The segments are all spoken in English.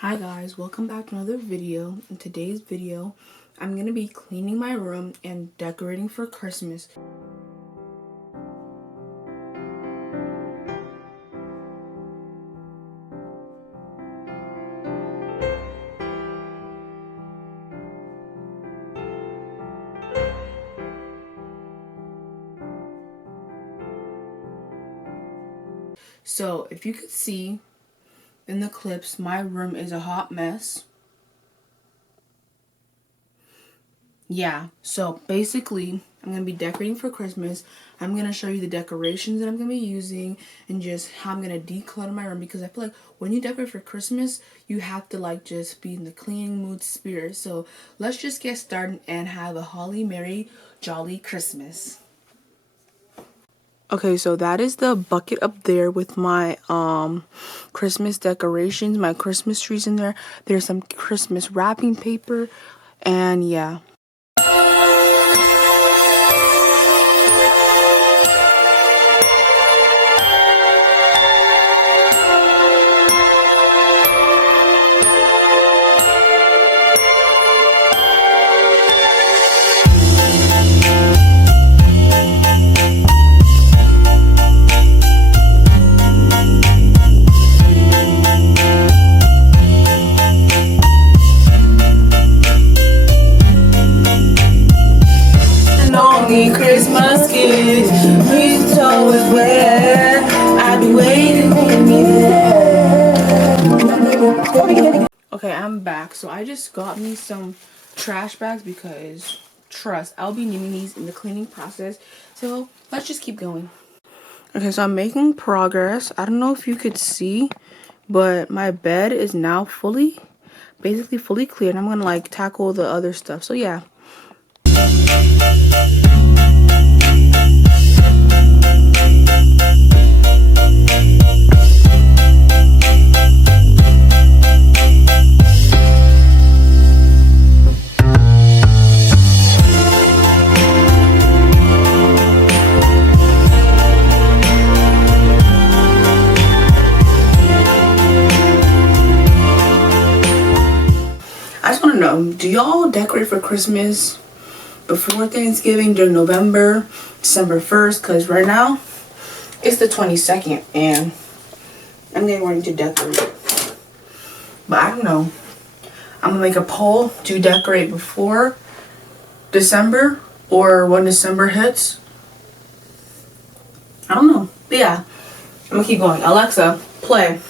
Hi guys, welcome back to another video. In today's video, I'm going to be cleaning my room and decorating for Christmas. So, if you could see in the clips, my room is a hot mess. Yeah, so basically, I'm going to be decorating for Christmas. I'm going to show you the decorations that I'm going to be using and just how I'm going to declutter my room, because I feel like when you decorate for Christmas, you have to just be in the cleaning mood spirit. So let's just get started and have a holly, merry, jolly Christmas. Okay, so that is the bucket up there with my Christmas decorations, my Christmas trees in there. There's some Christmas wrapping paper, and yeah. Christmas gift, please tell us where I've been waiting for me. Okay, I'm back. So I just got me some trash bags because trust, I'll be needing these in the cleaning process. So let's just keep going. Okay, so I'm making progress. I don't know if you could see, but my bed is now basically fully cleared. I'm gonna tackle the other stuff. So yeah. I just want to know, do y'all decorate for Christmas before Thanksgiving, during November, December 1st? Because right now, it's the 22nd, and I'm getting ready to decorate. But I don't know. I'm going to make a poll. Do you decorate before December or when December hits? I don't know. But yeah, I'm going to keep going. Alexa, play.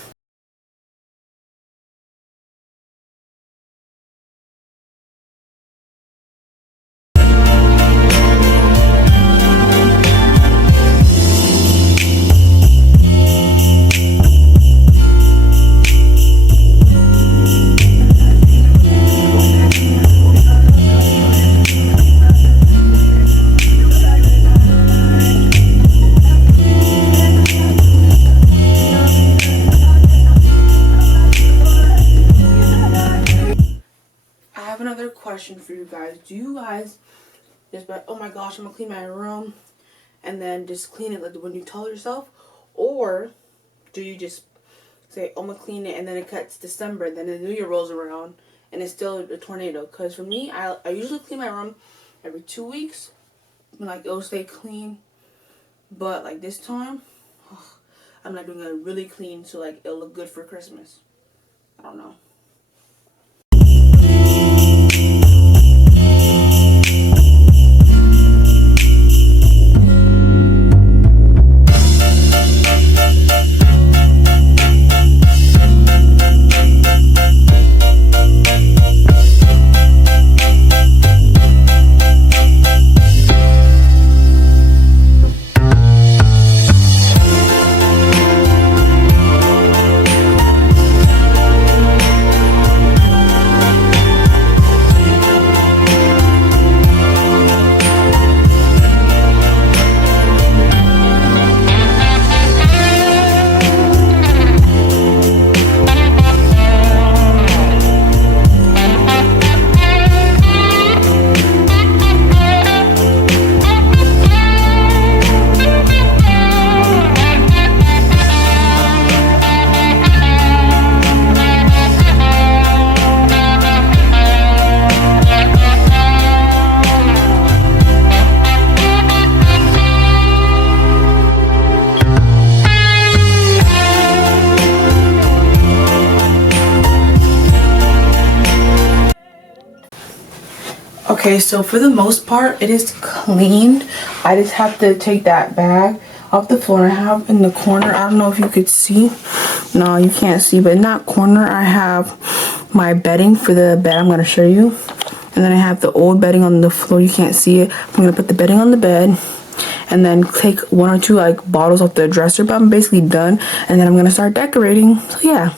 Another question for you guys. Do you guys just be like, oh my gosh, I'm gonna clean my room and then just clean it like when you tell yourself? Or do you just say, oh, I'm gonna clean it, and then it cuts December, then the new year rolls around and it's still a tornado? Because for me, I usually clean my room every 2 weeks. It'll stay clean. But this time, I'm not doing it really clean so it'll look good for Christmas. I don't know. Okay, so for the most part, it is cleaned. I just have to take that bag off the floor. I have in the corner, I don't know if you could see. No, you can't see, but in that corner, I have my bedding for the bed I'm going to show you. And then I have the old bedding on the floor. You can't see it. I'm going to put the bedding on the bed. And then take 1 or 2 like bottles off the dresser. But I'm basically done. And then I'm going to start decorating. So yeah.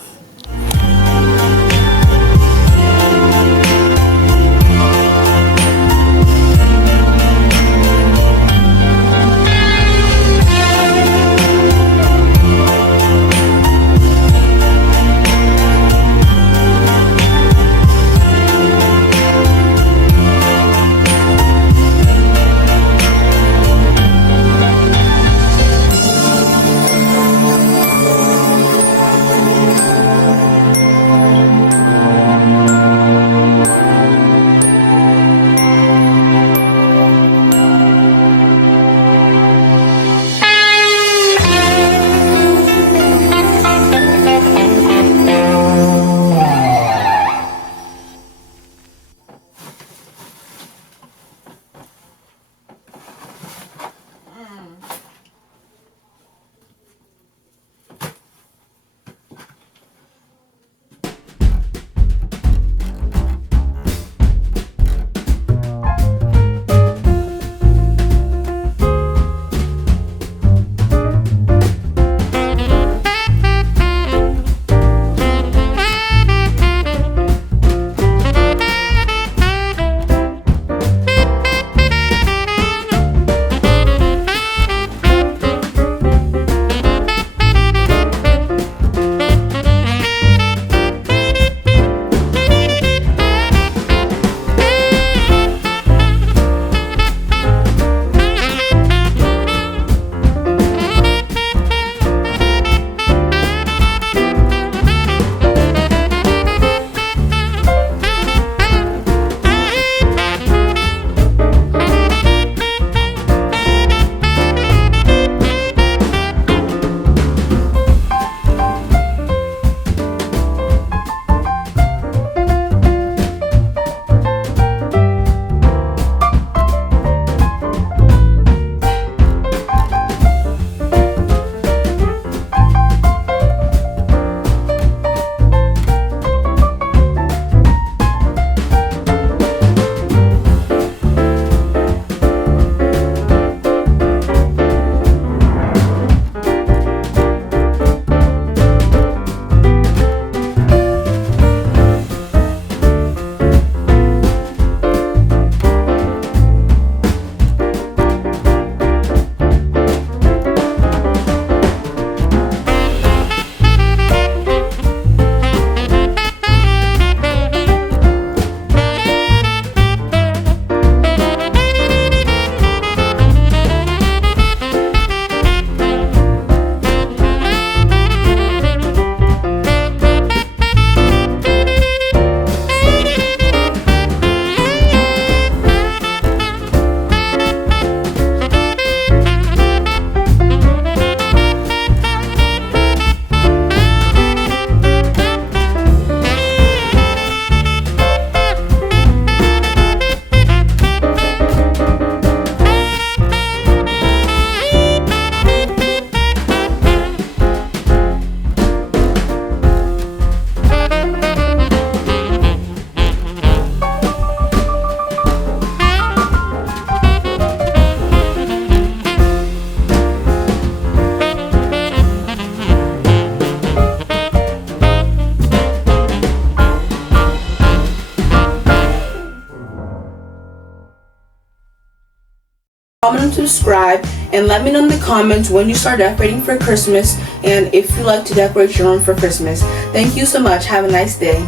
Comment and subscribe, and let me know in the comments when you start decorating for Christmas and if you like to decorate your room for Christmas. Thank you so much. Have a nice day.